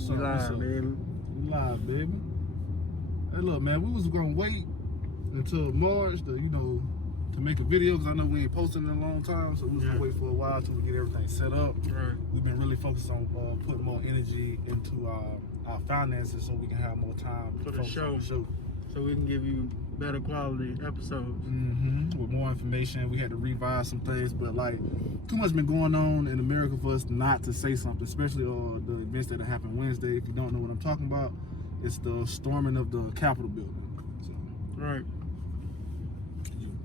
What's up? Live, baby. We live, baby. Hey, look, man, we was gonna wait until March to, to make a video because I know we ain't posting in a long time, so we was gonna wait for a while till we get everything set up. Right. We've been really focused on putting more energy into our finances so we can have more time For to the focus show. on the show. So we can give you better quality episodes. With more information, we had to revise some things, but like too much been going on in America for us not to say something, especially the events that happened Wednesday. If you don't know what I'm talking about, it's the storming of the Capitol building. So, Right.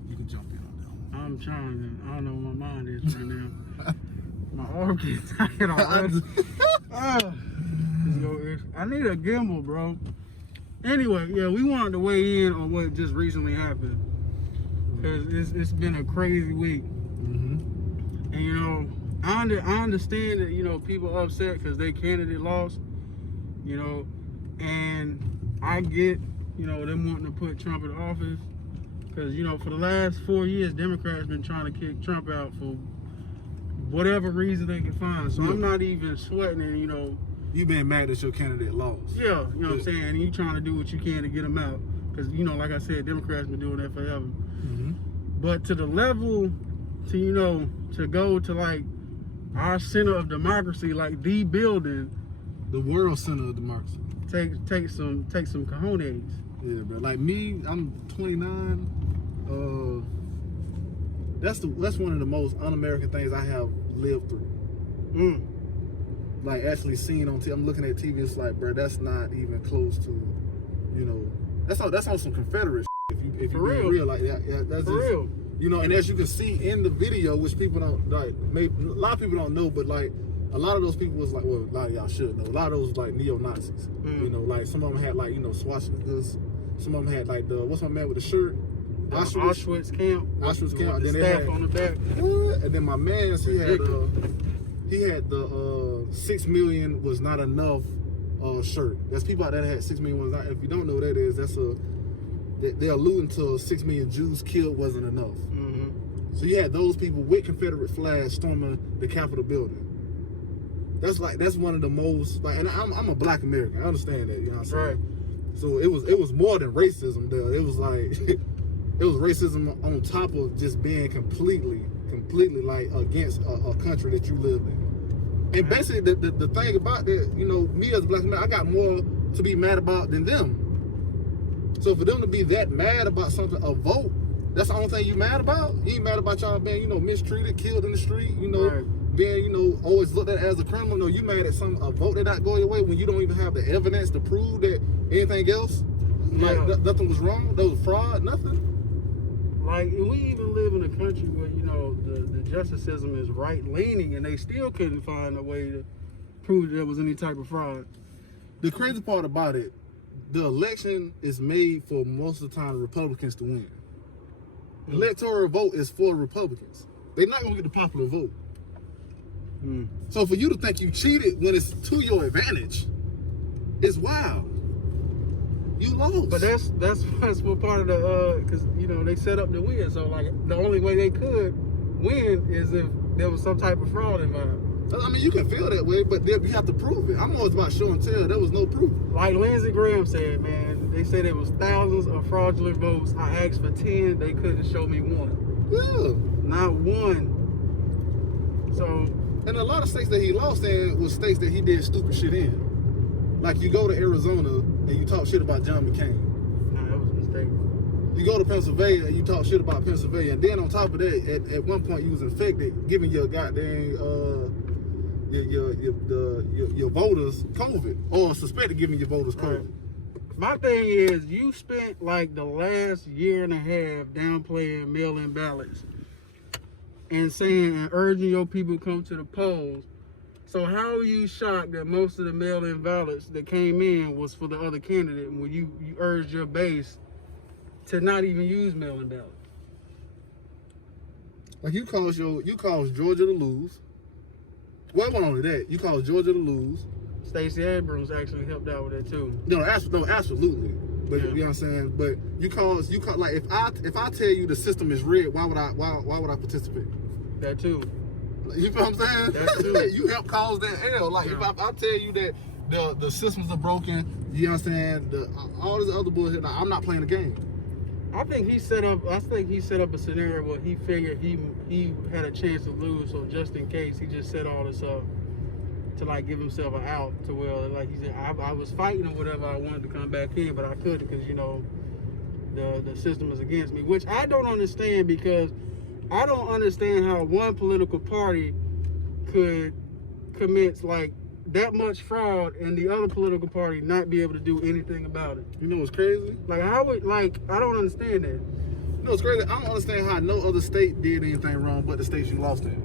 you can jump in on that one. I'm trying. I don't know where my mind is right now. My arm gets tired already. I need a gimbal, bro. Anyway, yeah, we wanted to weigh in on what just recently happened. Because it's been a crazy week. And, I understand that, people are upset because their candidate lost, and I get, them wanting to put Trump in office. Because, for the last 4 years, Democrats been trying to kick Trump out for whatever reason they can find. So I'm not even sweating it, You been mad that your candidate lost. Yeah, what I'm saying? And you trying to do what you can to get him out. Because, like I said, Democrats been doing that forever. But to the level to, to go to like our center of democracy, like the building. The world center of democracy. Take some cojones. Yeah, but like me, I'm 29. That's one of the most un-American things I have lived through. Like actually seeing on TV, I'm looking at TV. It's like, bro, that's not even close to, that's on some Confederate shit. If you being real, like that, that's For just real. And as you can see in the video, which people don't like, maybe a lot of people don't know, but like a lot of those people was like, well, a lot of y'all should know. A lot of those was like neo-Nazis. Like some of them had like swastikas. Some of them had like what's my man with the shirt? Auschwitz camp. Auschwitz camp. With the Then they staff had on the back. what? And then my man's he had the 6 million was not enough shirt. There's people out there that had 6 million was not. If you don't know what that is, they're alluding to 6 million Jews killed wasn't enough. So you had those people with Confederate flags storming the Capitol building. That's one of the most and I'm a Black American. I understand that. You know what I'm saying? Right. So it was more than racism there. It was like it was racism on top of just being completely like against a country that you lived in. And basically the thing about that, me as a Black man, I got more to be mad about than them. So for them to be that mad about something, a vote, that's the only thing you mad about? You ain't mad about y'all being, mistreated, killed in the street, being, always looked at as a criminal. No, you mad at a vote that not going your way when you don't even have the evidence to prove that anything else, nothing was wrong, there was fraud, nothing. Like, we even live in a country where, the justice system is right-leaning, and they still couldn't find a way to prove that there was any type of fraud. The crazy part about it, the election is made for most of the time Republicans to win. The electoral vote is for Republicans. They're not going to get the popular vote. So for you to think you cheated when it's to your advantage, it's wild. You lost. But that's what part of the because they set up to win. So like the only way they could win is if there was some type of fraud involved. I mean, you can feel that way, but you have to prove it. I'm always about show and tell. There was no proof. Like Lindsey Graham said, man, they said there was thousands of fraudulent votes. I asked for 10. They couldn't show me one. Yeah. Not one. So. And a lot of states that he lost in was states that he did stupid shit in. Like you go to Arizona and you talk shit about John McCain. Nah, that was a mistake. You go to Pennsylvania and you talk shit about Pennsylvania. And then on top of that, at one point you was infected, giving your goddamn your voters COVID, or suspected giving your voters COVID. Right. My thing is, you spent like the last year and a half downplaying mail-in ballots and saying and urging your people to come to the polls. So how are you shocked that most of the mail-in ballots that came in was for the other candidate when you urged your base to not even use mail-in ballots? Like you caused Georgia to lose. Well, it wasn't only that. You caused Georgia to lose. Stacey Abrams actually helped out with that too. No, absolutely. But you know what I'm saying. But you cause like if I tell you the system is rigged, why would I participate? That too. You feel what I'm saying? That's true. You help cause that L. Like if I tell you that the systems are broken. You understand? All this other bullshit. Now, I'm not playing the game. I think he set up a scenario where he figured he had a chance to lose, so just in case, he just set all this up to like give himself an out to where like he said I was fighting or whatever. I wanted to come back in, but I couldn't because the system is against me, which I don't understand, because I don't understand how one political party could commit like that much fraud and the other political party not be able to do anything about it. You know what's crazy? Like how would I don't understand that. You know what's crazy? I don't understand how no other state did anything wrong but the states you lost in.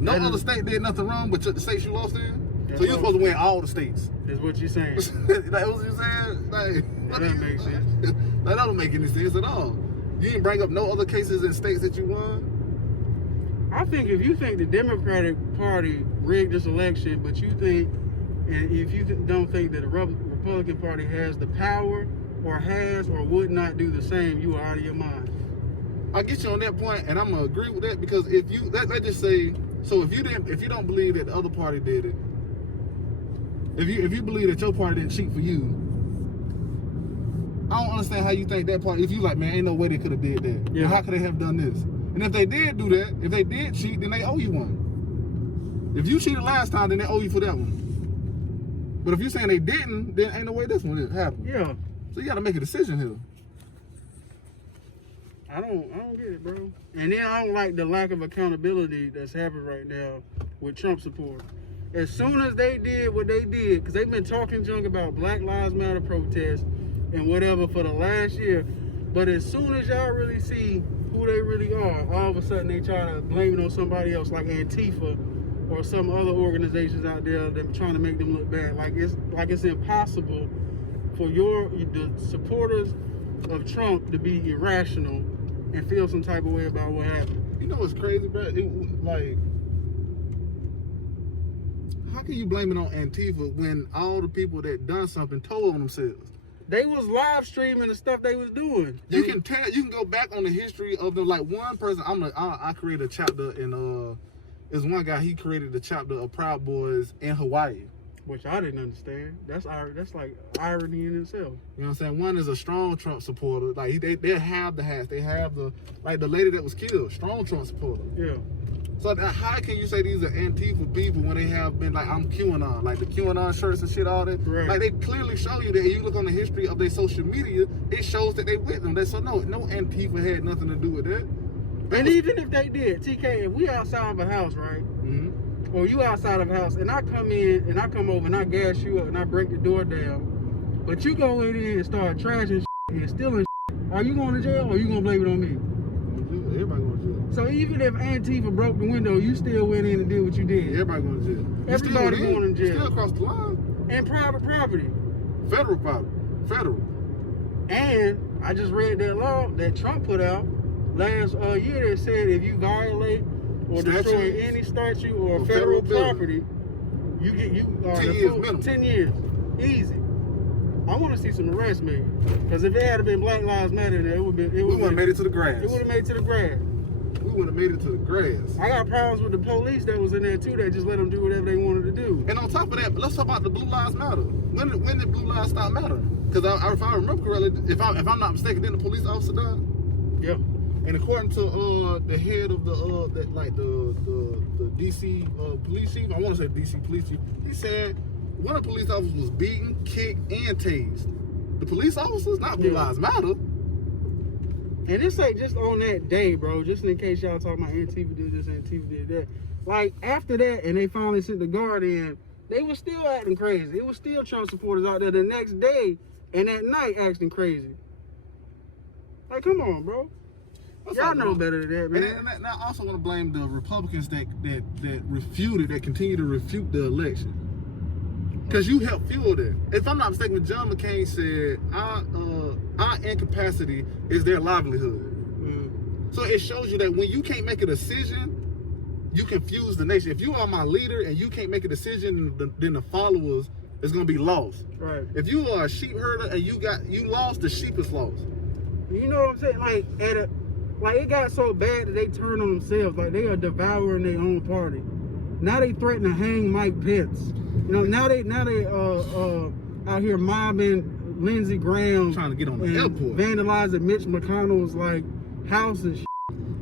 No other state did nothing wrong but the states you lost in. So you're supposed to win all the states. Is what you're saying. That what you're saying? Like, that doesn't make sense. That don't make any sense at all. You didn't bring up no other cases in states that you won. I think if you think the Democratic Party rigged this election, but you think, and if you don't think that the Republican Party has the power or has or would not do the same, you are out of your mind. I get you on that point, and I'm gonna agree with that, because if you let's just say, so if you don't believe that the other party did it, if you believe that your party didn't cheat for you, I don't understand how you think that party. If you like, man, ain't no way they could have did that. Yeah. Well, how could they have done this? And if they did do that, if they did cheat, then they owe you one. If you cheated last time, then they owe you for that one. But if you're saying they didn't, then ain't no way this one happened. Yeah. So you got to make a decision here. I don't get it, bro. And then I don't like the lack of accountability that's happening right now with Trump support. As soon as they did what they did, because they've been talking junk about Black Lives Matter protests and whatever for the last year, but as soon as y'all really see who they really are, all of a sudden they try to blame it on somebody else, like Antifa or some other organizations out there that are trying to make them look bad. Like it's impossible for the supporters of Trump to be irrational and feel some type of way about what happened. You know what's crazy, bro? How can you blame it on Antifa when all the people that done something told on themselves? They was live streaming the stuff they was doing. You can go back on the history of them. Like one person, I created a chapter in there's one guy, he created the chapter of Proud Boys in Hawaii. Which I didn't understand. That's like irony in itself. You know what I'm saying? One is a strong Trump supporter. Like they have the hats. They have the lady that was killed, strong Trump supporter. Yeah. So how can you say these are Antifa people when they have been like, I'm QAnon, like the QAnon shirts and shit, all that? Right. Like they clearly show you that. And you look on the history of their social media, it shows that they with them. So no Antifa had nothing to do with that. And even if they did, TK, if we outside of a house, right? Mm-hmm. Or you outside of a house, and I come in and I come over and I gas you up and I break the door down, but you go in there and start trashing and stealing, are you going to jail or are you gonna blame it on me? Everybody going to jail. So even if Antifa broke the window, you still went in and did what you did. Everybody going to jail. Everybody going to jail. Still across the line. And private property. Federal property. Federal. And I just read that law that Trump put out last year that said if you violate or destroy any statue or federal property, you get 10 years minimum. 10 years. Easy. I want to see some arrests made. Because if it had been Black Lives Matter, we would have made it to the grass. It would have made it to the grass. We would have made it to the grass. I got problems with the police that was in there too. That just let them do whatever they wanted to do. And on top of that, let's talk about the Blue Lives Matter. When did Blue Lives stop mattering? Because if I remember correctly, if I'm not mistaken, then the police officer died. Yeah. And according to the head of the DC police chief, I want to say DC police chief, he said one of the police officers was beaten, kicked, and tased. The police officers, not Blue Lives Matter. And this ain't just on that day, bro. Just in case y'all talking about Antifa did this, Antifa did that. Like after that, and they finally sent the guard in, they were still acting crazy. It was still Trump supporters out there the next day and at night acting crazy. Like, come on, bro. Y'all know better than that, man. And I also want to blame the Republicans that continue to refute the election. Because you helped fuel that. If I'm not mistaken, John McCain said our incapacity is their livelihood. So it shows you that when you can't make a decision, you confuse the nation. If you are my leader and you can't make a decision, then the followers is gonna be lost. Right. If you are a sheep herder and you lost, the sheep is lost. You know what I'm saying? Like it got so bad that they turned on themselves. Like they are devouring their own party. Now they threaten to hang Mike Pence. You know, now they out here mobbing Lindsey Graham, trying to get on the airport, vandalizing Mitch McConnell's like house and shit.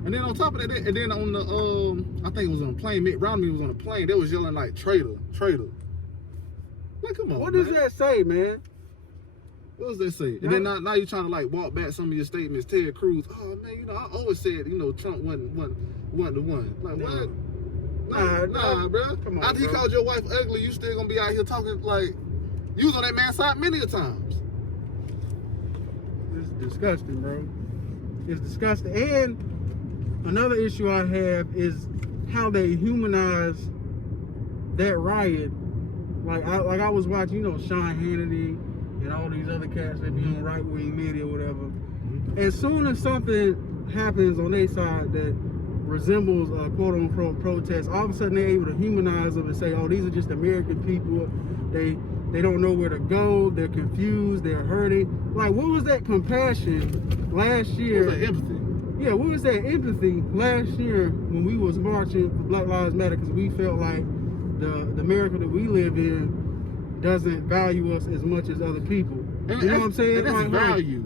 And then on top of that, and then on the I think it was on a plane. Mitt Romney was on a plane. They was yelling like traitor, traitor. Like, come on, what does that say, man? What does that say? And then now you're trying to like walk back some of your statements. Ted Cruz, oh man, you know, I always said, you know, Trump wasn't the one. Like, what? Nah, bro. Come on, after he called your wife ugly, you still gonna be out here talking like you was on that man's side many a times. It's disgusting, bro. It's disgusting. And another issue I have is how they humanize that riot. Like I was watching, you know, Sean Hannity and all these other cats that be on right-wing media or whatever. As soon as something happens on their side that resembles a quote-unquote protest, all of a sudden they're able to humanize them and say, oh, these are just American people. They don't know where to go. They're confused. They're hurting. Like, what was that compassion last year? What was that empathy? Yeah, what was that empathy last year when we was marching for Black Lives Matter because we felt like the America that we live in doesn't value us as much as other people. You know what I'm saying? And that's like, value.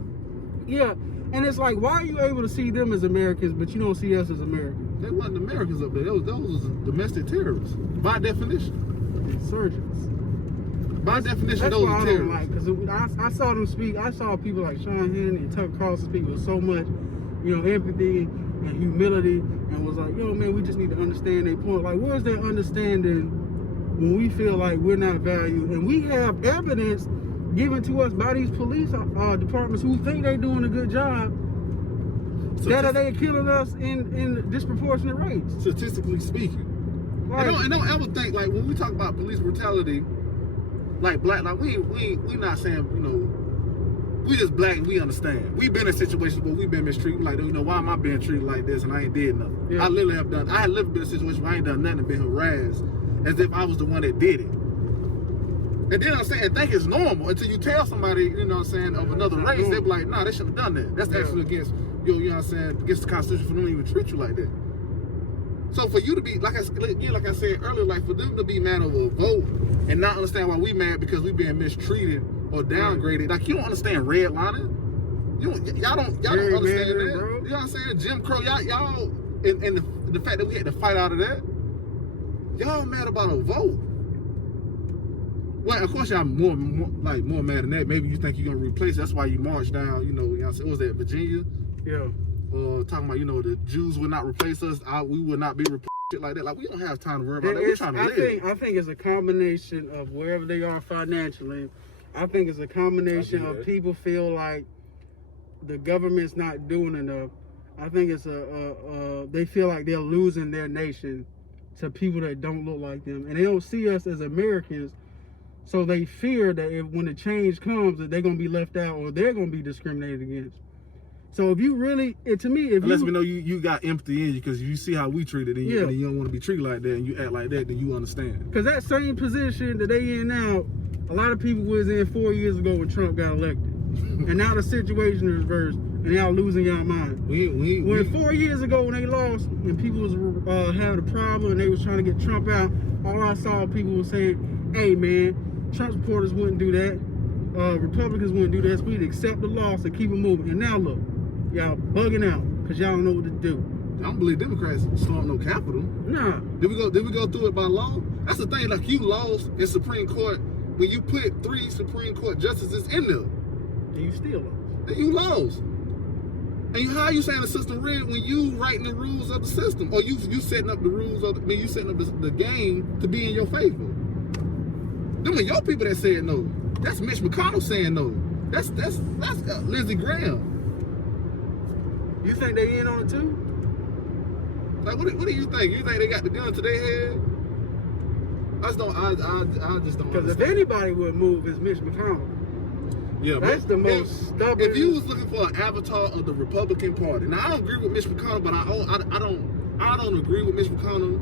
Yeah, and it's like, why are you able to see them as Americans, but you don't see us as Americans? They wasn't Americans up there. Those was domestic terrorists, by definition. Insurgents. By definition, That's those why are I terrorists. don't like, because I saw them speak. I saw people like Sean Hannity and Tucker Carlson speak with so much, you know, empathy and humility, and was like, yo, man, we just need to understand their point. Like, where's their understanding when we feel like we're not valued? And we have evidence given to us by these police departments who think they're doing a good job, that they killing us in disproportionate rates. Statistically speaking. Like, and don't ever think, like, when we talk about police brutality, like black, like we not saying, you know, we just black and we understand. We've been in situations where we've been mistreated. Like, you know, why am I being treated like this and I ain't did nothing? Yeah. I had literally been in a situation where I ain't done nothing and been harassed as if I was the one that did it. And then I'm saying, think it's normal until you tell somebody, you know what I'm saying, of another race, they be like, nah, they shouldn't have done that. That's actually against, you know what I'm saying, against the Constitution for them to even treat you like that. So for you to be, like I said earlier, like for them to be mad over a vote and not understand why we mad because we being mistreated or downgraded, like you don't understand redlining. Y'all don't understand that. Bro. You know what I'm saying? Jim Crow, y'all, and the fact that we had to fight out of that, y'all mad about a vote. Well, of course y'all more mad than that. Maybe you think you're gonna replace it. That's why you marched down, you know what I'm saying? What was that, Virginia? Yeah. Talking about, you know, the Jews would not replace us. We would not be replaced, shit like that. Like, we don't have time to worry about that. We're trying to live. I think it's a combination of wherever they are financially. I think it's a combination of people feel like the government's not doing enough. I think it's they feel like they're losing their nation to people that don't look like them, and they don't see us as Americans. So they fear that when the change comes, that they're gonna be left out or they're gonna be discriminated against. So if you really, to me, unless we know you got empathy in you because you see how we treated and you don't want to be treated like that and you act like that, then you understand. Because that same position that they in now, a lot of people was in 4 years ago when Trump got elected. And now the situation is reversed and y'all losing y'all mind. When 4 years ago when they lost and people was having a problem and they was trying to get Trump out, all I saw people was saying, hey man, Trump supporters wouldn't do that. Republicans wouldn't do this. We'd accept the loss and keep it moving. And now look, y'all bugging out because y'all don't know what to do. I don't believe Democrats stormed no Capitol. Nah. Did we go through it by law? That's the thing. Like, you lost in Supreme Court when you put 3 Supreme Court justices in there. And you still lost. And you lost. And how are you saying the system rigged when you writing the rules of the system, or you setting up the rules of you setting up the game to be in your favor? Them are your people that said no. That's Mitch McConnell saying no. That's Lindsey Graham. You think they in on it too? Like, what do you think? You think they got the gun to their head? I just don't. Because if anybody would move, it's Mitch McConnell. Yeah, that's the most stubborn. If you was looking for an avatar of the Republican Party, now I don't agree with Mitch McConnell, but I don't agree with Mitch McConnell.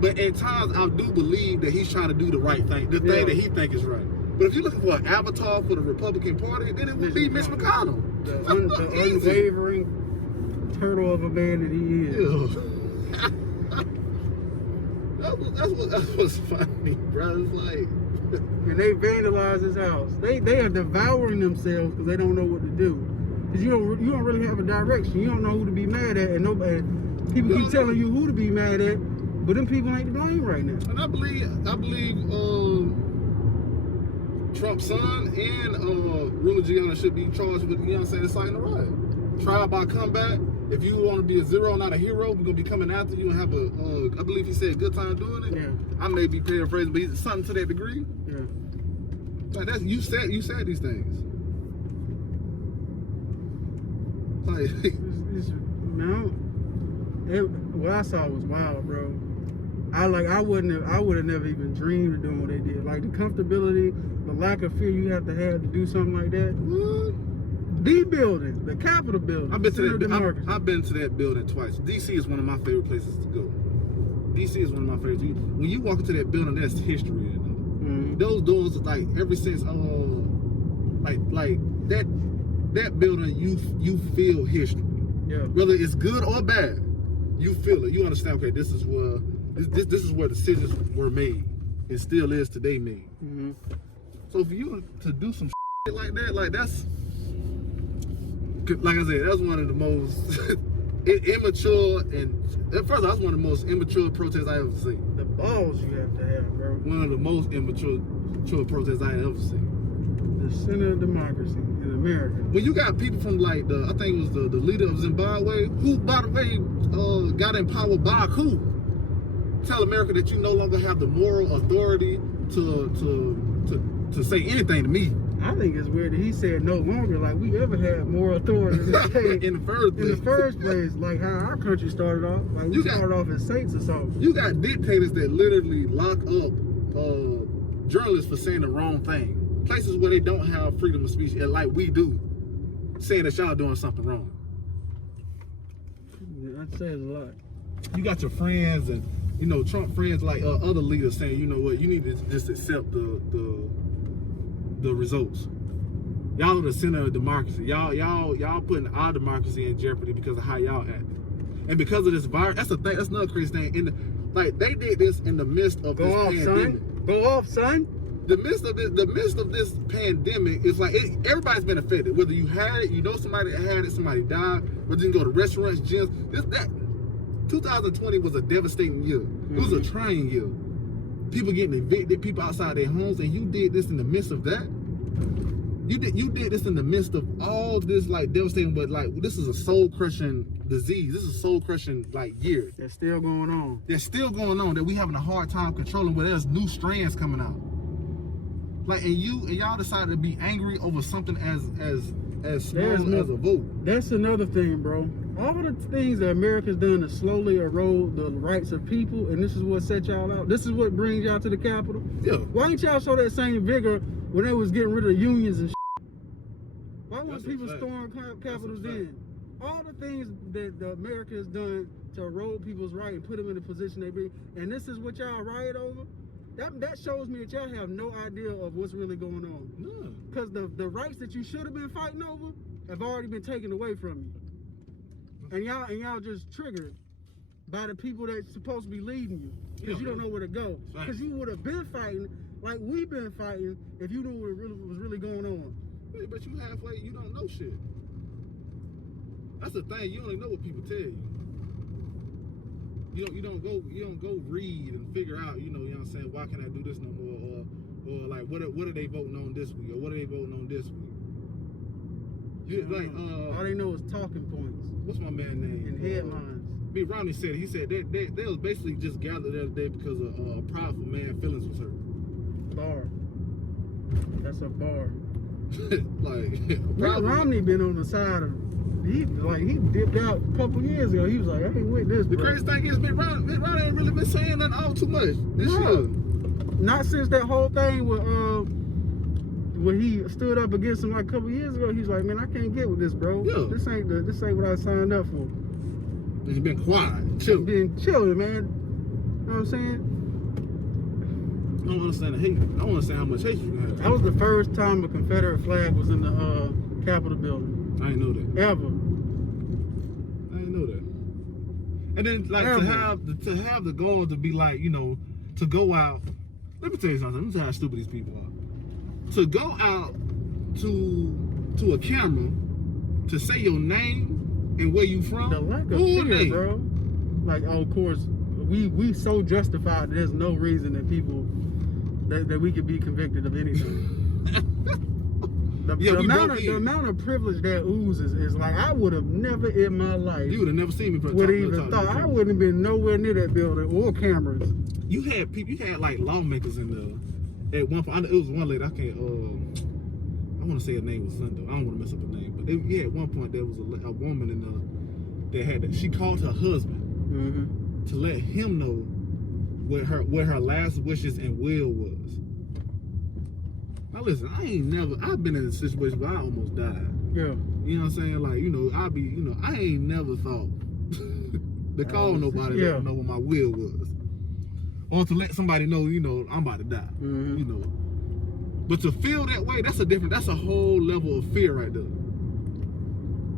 But at times I do believe that he's trying to do the right thing, the thing that he think is right. But if you're looking for an avatar for the Republican Party, then it would be Mitch McConnell. The unwavering turtle of a man that he is. That's what's funny, bro. It's like, and they vandalize his house. They are devouring themselves because they don't know what to do. Because you don't really have a direction. You don't know who to be mad at, and nobody. People keep telling you who to be mad at, but them people ain't to blame right now. and I believe Trump's son and Ruler Giuliani should be charged with, you know what I'm saying, inciting a riot. Trial by combat. If you want to be a zero, not a hero, we're gonna be coming after you and have a, I believe he said, good time doing it. Yeah. I may be paraphrasing, but something to that degree. Yeah. Like that's you said these things. Like what I saw was wild, bro. I would have never even dreamed of doing what they did. Like the comfortability, the lack of fear you have to do something like that. what? The building, the Capitol building. I've been to that building twice. DC is one of my favorite places to go. DC is one of my favorites. When you walk into that building, that's history. You know? Mm-hmm. Those doors, like ever since, like that building, you feel history. Yeah. Whether it's good or bad, you feel it. You understand? Okay, this is where decisions were made, and still is today made. Mm-hmm. So for you to do some shit like that, like that's. Like I said, that's one of the most immature and first that's one of the most immature protests I ever seen. The balls you have to have, bro. One of the most immature protests I ever seen. The center of democracy in America. When you got people from like I think it was the leader of Zimbabwe, who by the way got in power by a coup. Tell America that you no longer have the moral authority to say anything to me. I think it's weird that he said no longer, like we ever had more authority in the state. in the first place, like how our country started off. Like we started off as saints or something. You got dictators that literally lock up journalists for saying the wrong thing. Places where they don't have freedom of speech, like we do, saying that y'all doing something wrong. Yeah, that says a lot. You got your friends and Trump friends, like other leaders saying, you know what, you need to just accept the results. Y'all are the center of democracy. Y'all putting our democracy in jeopardy because of how y'all act, and because of this virus. That's the thing. That's another crazy thing. Like they did this in the midst of this pandemic. Go off, son. The midst of this pandemic is like everybody's been affected. Whether you had it, somebody that had it, somebody died. Whether you can go to restaurants, gyms. 2020 was a devastating year. It was a trying year. People getting evicted, people outside their homes, and you did this in the midst of that. You did this in the midst of all this like devastating, but like this is a soul crushing disease. This is a soul crushing like year. That's still going on. That's still going on that we having a hard time controlling. But there's new strands coming out. Like and y'all decided to be angry over something as small as a vote. That's another thing, bro. All the things that America's done to slowly erode the rights of people, and this is what set y'all out. This is what brings y'all to the Capitol. Yeah. Why ain't y'all show that same vigor when they was getting rid of unions and shit? Why was people storming Capitals then? All the things that America has done to erode people's rights and put them in the position they be, and this is what y'all riot over? That shows me that y'all have no idea of what's really going on. No. Because the rights that you should have been fighting over have already been taken away from you. And y'all just triggered by the people that's supposed to be leading you. Because you don't know where to go. Because you would have been fighting like we've been fighting if you knew what was really going on. Yeah, but you halfway, you don't know shit. That's the thing, you only know what people tell you. You don't go read and figure out, you know what I'm saying, why can't I do this no more? Or like what are they voting on this week? Or what are they voting on this week? All they know is talking points. What's my man's name? And headlines. B. Romney said, they was basically just gathered the other day because a powerful man's feelings was hurt. Bar. That's a bar. Mitt Romney been on the side of, he dipped out a couple years ago. He was like, I ain't with this, The bro. crazy thing is, Mitt Romney ain't really been saying nothing all too much this year. Not since that whole thing with, when he stood up against him like a couple years ago. He's like, man, I can't get with this, bro. Yeah. This ain't what I signed up for. He's been quiet, chilling. Been chilling, man. You know what I'm saying? I don't understand the hate. I don't understand how much hate you can have. That was the first time a Confederate flag was in the Capitol building. I didn't know that. Ever. I didn't know that. And then like to have the goal to be like, you know, to go out. Let me tell you something. Let me tell you how stupid these people are. To go out to a camera to say your name and where you from. The lack of fear, bro. Like, oh, of course, we so justified. There's no reason that people that we could be convicted of anything. The amount of privilege that oozes is like, I would have never in my life. You would have never seen me. Would even thought I wouldn't have been nowhere near that building or cameras. You had people. You had like lawmakers in there. At one point, it was one lady. I can't. I want to say her name was Linda. I don't want to mess up her name, but yeah, at one point there was a woman in there that had. She called her husband to let him know what her last wishes and will was. Now listen, I've been in a situation where I almost died. Yeah. You know what I'm saying? Like, you know, I ain't never thought to call nobody to know what my will was. Or to let somebody know, you know, I'm about to die. You know. But to feel that way, that's a whole level of fear right there.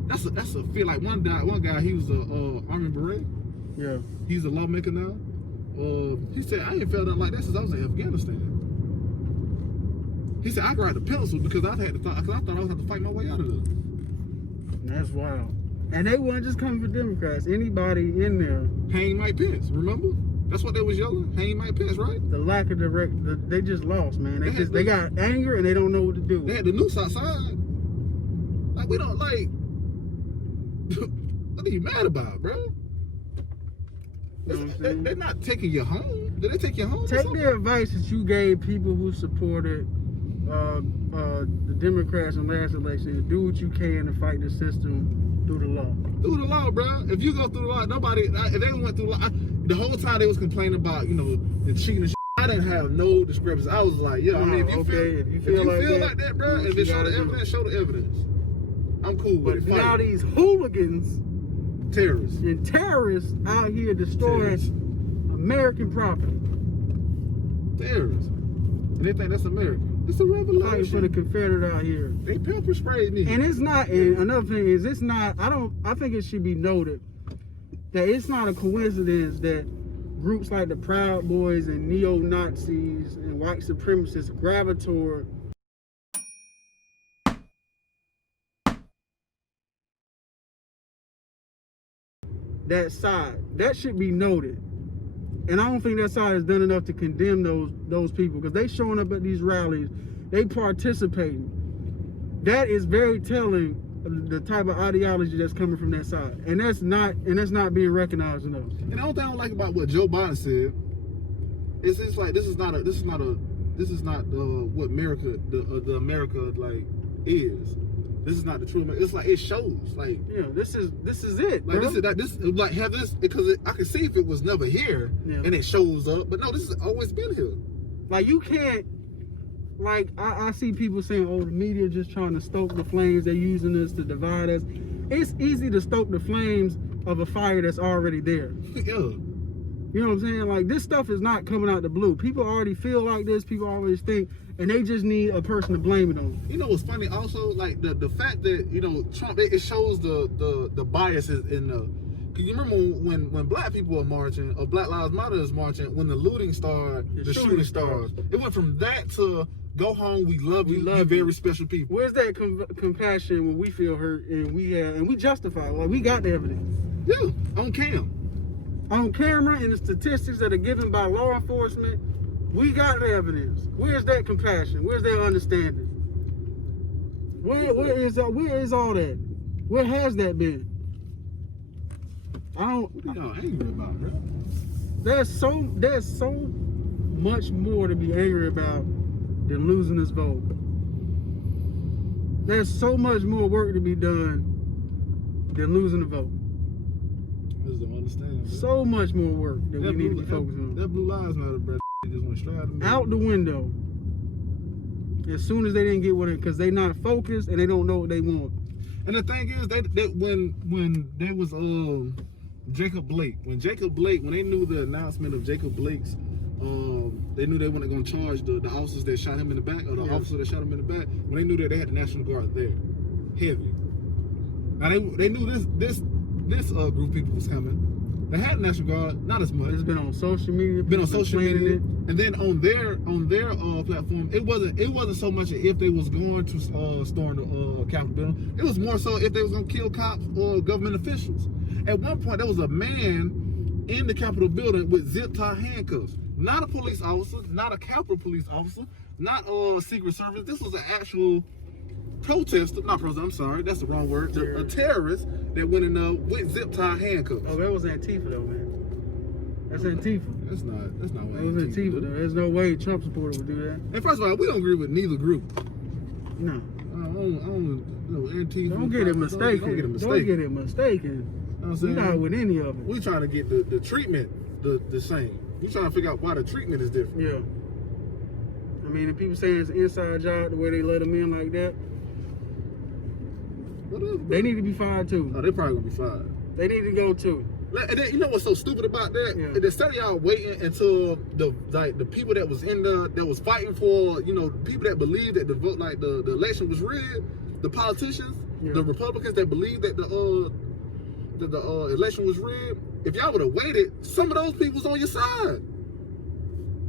That's a fear. Like one guy, he was a Army Beret. Yeah. He's a lawmaker now. He said, I ain't felt nothing like that since I was in Afghanistan. He said, I grabbed a pencil because I thought I was going to have to fight my way out of there. That's wild. And they weren't just coming for Democrats. Anybody in there. Hang Mike Pence, remember? That's what they was yelling. Hang Mike Pence, right? The lack of they just lost, man. They got anger and they don't know what to do. They had the noose outside. Like, we don't like. What are you mad about, bro? You know they're not taking you home. Did they take you home? Take the advice that you gave people who supported the Democrats in last election. Do what you can to fight the system through the law. Through the law, bro. If you go through the law, if they went through the law, the whole time they was complaining about, you know, the cheating and shit, I didn't have no discrepancy. I was like, yeah, I mean, if you feel like that, bro, if it show the evidence, show the evidence. I'm cool with it. Now these hooligans, terrorists, and terrorists out here destroying American property. Terrorists. And they think that's America. It's a revolution. Fighting for the Confederate out here. They pepper sprayed me. And it's not, and another thing is, it's not, I think it should be noted that it's not a coincidence that groups like the Proud Boys and neo-Nazis and white supremacists gravitate that side. That should be noted. And I don't think that side has done enough to condemn those people, because they showing up at these rallies, they participating. That is very telling of the type of ideology that's coming from that side, and that's not being recognized enough. And the only thing I don't like about what Joe Biden said is it's like this is not what America the America like is. This is not the true America. It's like it shows like this is it. Like bro. this like have this because I can see if it was never here and it shows up, but no, this has always been here. Like you can't. Like, I see people saying, oh, the media just trying to stoke the flames. They're using this to divide us. It's easy to stoke the flames of a fire that's already there. Yeah. You know what I'm saying? Like, this stuff is not coming out the blue. People already feel like this. People always think, and they just need a person to blame it on. You know what's funny also? Like, the fact that, you know, Trump, it shows the biases in the... Cause you remember when black people were marching, or Black Lives Matter is marching, when the looting started, the shooting started. It went from that to... Go home. We love you. You're very special people. Where's that compassion when we feel hurt and we justify it? Like, we got the evidence. Yeah, on camera, and the statistics that are given by law enforcement, we got the evidence. Where's that compassion? Where's that understanding? Where is all that? Where has that been? What are y'all angry about, bro? There's so much more to be angry about than losing this vote. There's so much more work to be done than losing the vote. I just don't understand. Bro. So much more work that we need to be focusing on. That Blue Lives Matter, bro. They just went straight out the window. As soon as they didn't get with it, because they not focused and they don't know what they want. And the thing is, they when there was Jacob Blake, when they knew the announcement of Jacob Blake's. They knew they weren't going to charge the officers that shot him in the back, or the officer that shot him in the back. When they knew that, they had the National Guard there, heavy. Now they knew this group of people was coming. They had National Guard, not as much. It's been on social media. Been on social media, it. and then on their platform, it wasn't so much if they was going to storm the Capitol building. It was more so if they was gonna kill cops or government officials. At one point, there was a man in the Capitol building with zip tie handcuffs. Not a police officer, not a Capitol police officer, not Secret Service. This was an actual protester, not protester. I'm sorry, that's the wrong word. A terrorist that went in with zip tie handcuffs. Oh, that was Antifa though, man. That's Antifa. That's not what That was Antifa though. There's no way Trump supporter would do that. And first of all, we don't agree with neither group. No. Antifa. Don't get it mistaken. Don't get it mistaken. Don't get it mistaken. We're not with any of them. We trying to get the treatment the same. We trying to figure out why the treatment is different. Yeah. I mean, if people say it's an inside job, the way they let them in like that, they need to be fired too. Oh, they probably gonna be fired. They need to go too. And then, you know what's so stupid about that? Yeah. Instead of y'all waiting until the people that was that was fighting for, people that believed that the election was rigged, the politicians, the Republicans that believed that the election was rigged, if y'all would have waited, some of those people was on your side.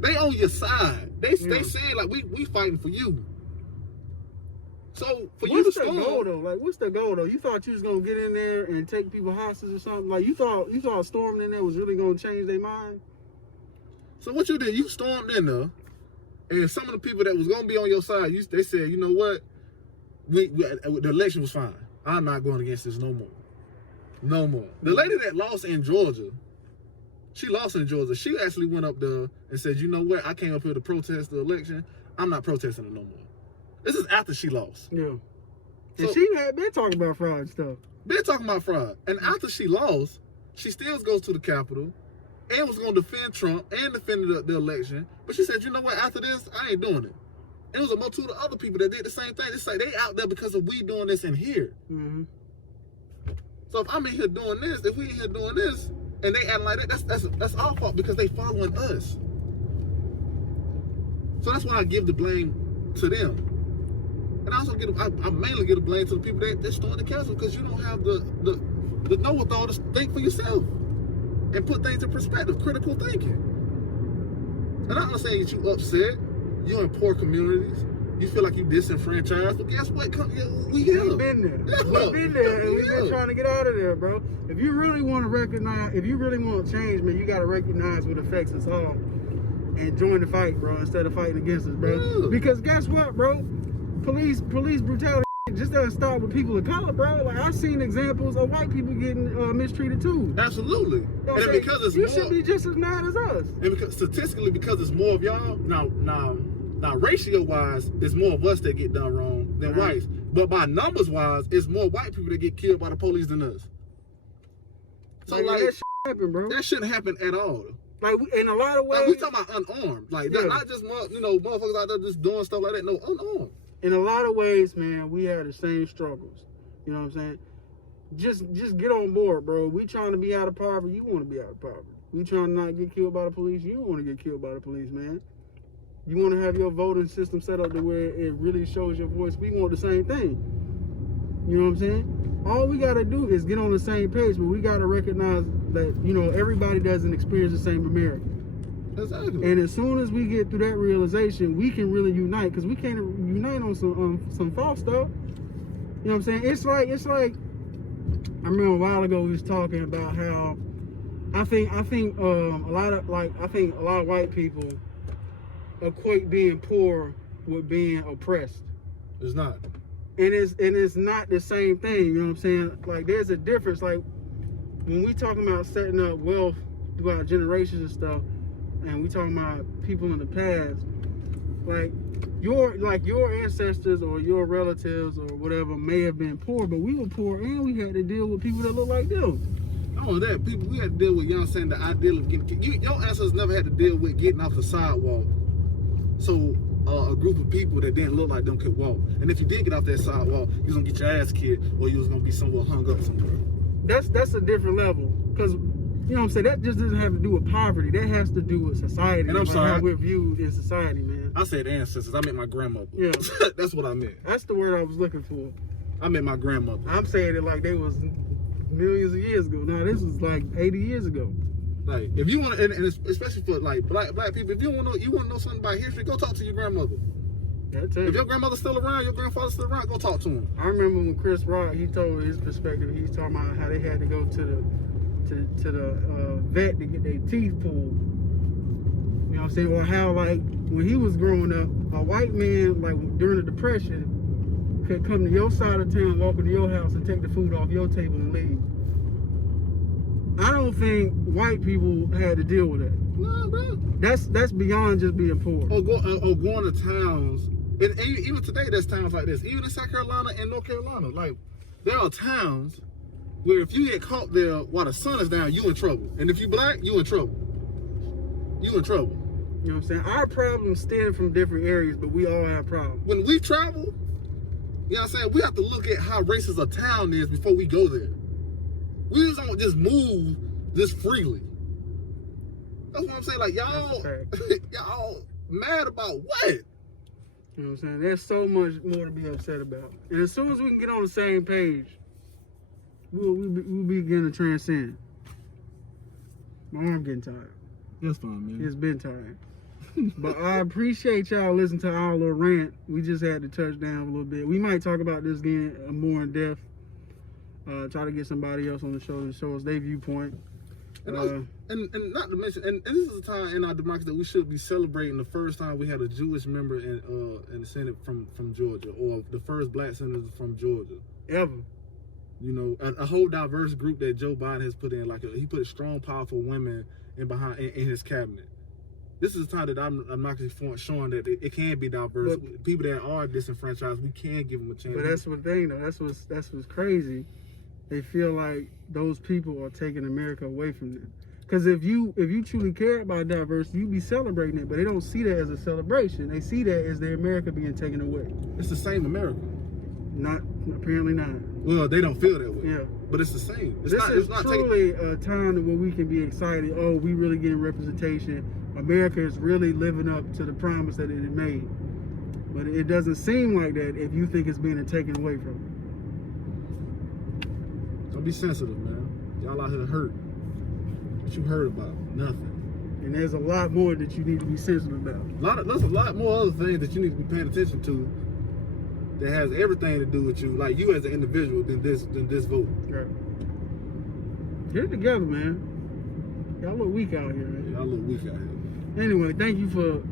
They on your side. They saying like we fighting for you. So for you to storm, what's the goal though? Like, what's the goal though? You thought you was gonna get in there and take people hostage or something? Like you thought storming in there was really gonna change their mind? So what you did? You stormed in there, and some of the people that was gonna be on your side, they said, you know what? The election was fine. I'm not going against this no more. No more. The lady that lost in Georgia, she lost in Georgia. She actually went up there and said, you know what? I came up here to protest the election. I'm not protesting it no more. This is after she lost. Yeah. So, and she had been talking about fraud and stuff. Been talking about fraud. And after she lost, she still goes to the Capitol and was going to defend Trump and defend the election. But she said, you know what? After this, I ain't doing it. And it was a multitude of other people that did the same thing. It's like they out there because of we doing this in here. Mm-hmm. So if I'm in here doing this, if we in here doing this, and they acting like that, that's our fault because they following us. So that's why I give the blame to them. And I also I mainly give the blame to the people that stormed the Capitol because you don't have the know-how to think for yourself and put things in perspective, critical thinking. And I'm not saying that you upset, you're in poor communities, you feel like you disenfranchised, but guess what? We here. We've been there. We've been there, and we've been trying to get out of there, bro. If you really want to recognize, if you really want to change, man, you got to recognize what affects us all and join the fight, bro, instead of fighting against us, bro. Yeah. Because guess what, bro? Police brutality just doesn't start with people of color, bro. Like, I've seen examples of white people getting mistreated too. Absolutely. You know And because it's you more, should be just as mad as us. and because statistically, because it's more of y'all, now ratio-wise, it's more of us that get done wrong than whites. But by numbers-wise, it's more white people that get killed by the police than us. So Like that shit happen, bro. that shouldn't happen at all. Like, in a lot of ways, Like, we talking about unarmed, like not just motherfuckers out there just doing stuff like that. No, unarmed. in a lot of ways, man, we have the same struggles. You know what I'm saying? Just get on board, bro. We trying to be out of poverty. You want to be out of poverty. We trying to not get killed by the police. You want to get killed by the police, man. You want to have your voting system set up to where it really shows your voice. We want the same thing. You know what I'm saying? All we got to do is get on the same page, but we got to recognize that, everybody doesn't experience the same America. Exactly. And as soon as we get through that realization, we can really unite, because we can't unite on some false stuff. You know what I'm saying? It's like I remember a while ago we was talking about how I think a lot of white people equate being poor with being oppressed. It's not. And it's not the same thing, you know what I'm saying? Like, there's a difference. Like, when we talking about setting up wealth throughout generations and stuff, and we talking about people in the past, like your ancestors or your relatives or whatever may have been poor, but we were poor and we had to deal with people that look like them. Oh, that people, we had to deal with, you know what I'm saying, the ideal of getting, your ancestors never had to deal with getting off the sidewalk. So a group of people that didn't look like them could walk. And if you did get off that sidewalk, you was gonna get your ass kicked, or you was gonna be somewhere hung up somewhere. That's a different level, because you know what I'm saying, that just doesn't have to do with poverty. That has to do with society. And I'm sorry, how we're viewed in society, man. I said ancestors. I meant my grandmother. Yeah, that's what I meant. That's the word I was looking for. I meant my grandmother. I'm saying it like they was millions of years ago. Now this was like 80 years ago. Like, if you want to, and especially for like black people, if you want to know something about history, go talk to your grandmother. That's it. If your grandmother's still around, your grandfather's still around, go talk to him. I remember when Chris Rock, he told his perspective. He was talking about how they had to go to the vet to get their teeth pulled. You know what I'm saying? Or how, like, when he was growing up, a white man, like during the Depression, could come to your side of town, walk into your house, and take the food off your table and leave. I don't think white people had to deal with that. Nah, bro. That's beyond just being poor. Or going to towns, and even today, there's towns like this. Even in South Carolina and North Carolina, like there are towns where if you get caught there while the sun is down, you in trouble. And if you black, you in trouble. You in trouble. You know what I'm saying? Our problems stem from different areas, but we all have problems. When we travel, you know what I'm saying, we have to look at how racist a town is before we go there. We just don't just move this freely. That's what I'm saying. Like, y'all, y'all mad about what? You know what I'm saying? There's so much more to be upset about. And as soon as we can get on the same page, we'll begin to transcend. My arm getting tired. That's fine, man. It's been tired. But I appreciate y'all listening to our little rant. We just had to touch down a little bit. We might talk about this again more in depth. Try to get somebody else on the show to show us their viewpoint. And not to mention, and this is a time in our democracy that we should be celebrating the first time we had a Jewish member in the Senate from Georgia, or the first black senator from Georgia. Ever. You know, a whole diverse group that Joe Biden has put in. Like, he put strong, powerful women in his cabinet. This is a time that I'm actually showing that it can be diverse. But people that are disenfranchised, we can give them a chance. But that's the thing, though. That's what's crazy. They feel like those people are taking America away from them. Because if you truly care about diversity, you'd be celebrating it. But they don't see that as a celebration. They see that as their America being taken away. It's the same America. Apparently not. Well, they don't feel that way. Yeah. But it's the same. This is truly a time where we can be excited. Oh, we really getting representation. America is really living up to the promise that it had made. But it doesn't seem like that if you think it's being taken away from you. Don't be sensitive, man. Y'all out here hurt. What you heard about? Nothing. And there's a lot more that you need to be sensitive about. There's a lot more other things that you need to be paying attention to that has everything to do with you, like you as an individual, than this vote. Right. Get it together, man. Y'all look weak out here, man. Y'all look weak out here. Anyway, thank you for,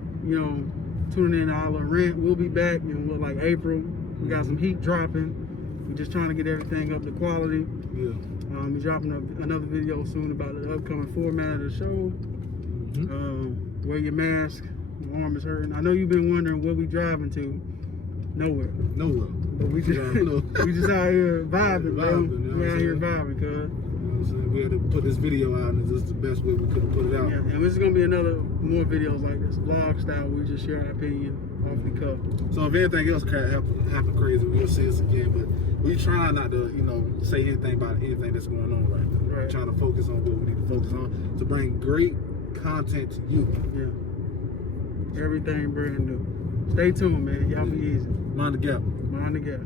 tuning in to our little rant. We'll be back in like April. We got some heat dropping. We're just trying to get everything up to quality. Yeah. We're dropping another video soon about the upcoming format of the show. Mm-hmm. Wear your mask. My arm is hurting. I know you've been wondering where we driving to. Nowhere. But we just out here vibing, bro. We out here vibing, cuz. You know what I'm saying? We had to put this video out, and this is the best way we could have put it out. Yeah, and there's gonna be more videos like this, vlog style. We just share our opinion off the cuff. So if anything else happen crazy, we'll see us again. But we try not to, say anything about anything that's going on right now. Right. We're trying to focus on what we need to focus on to bring great content to you. Yeah. Everything brand new. Stay tuned, man. Y'all be easy. Mind the gap. Mind the gap.